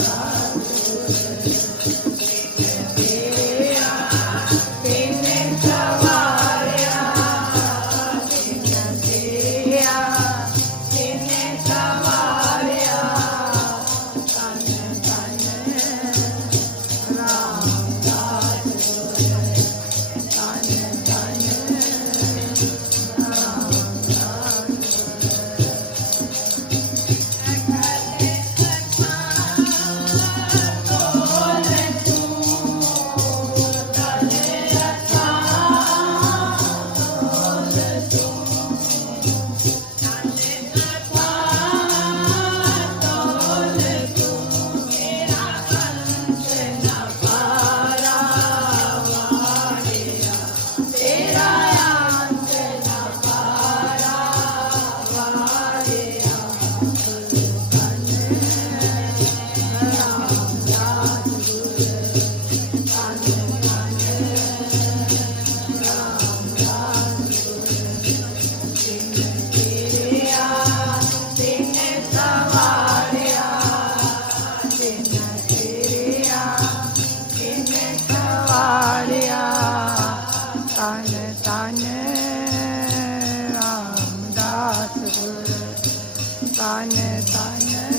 Ah. tane tane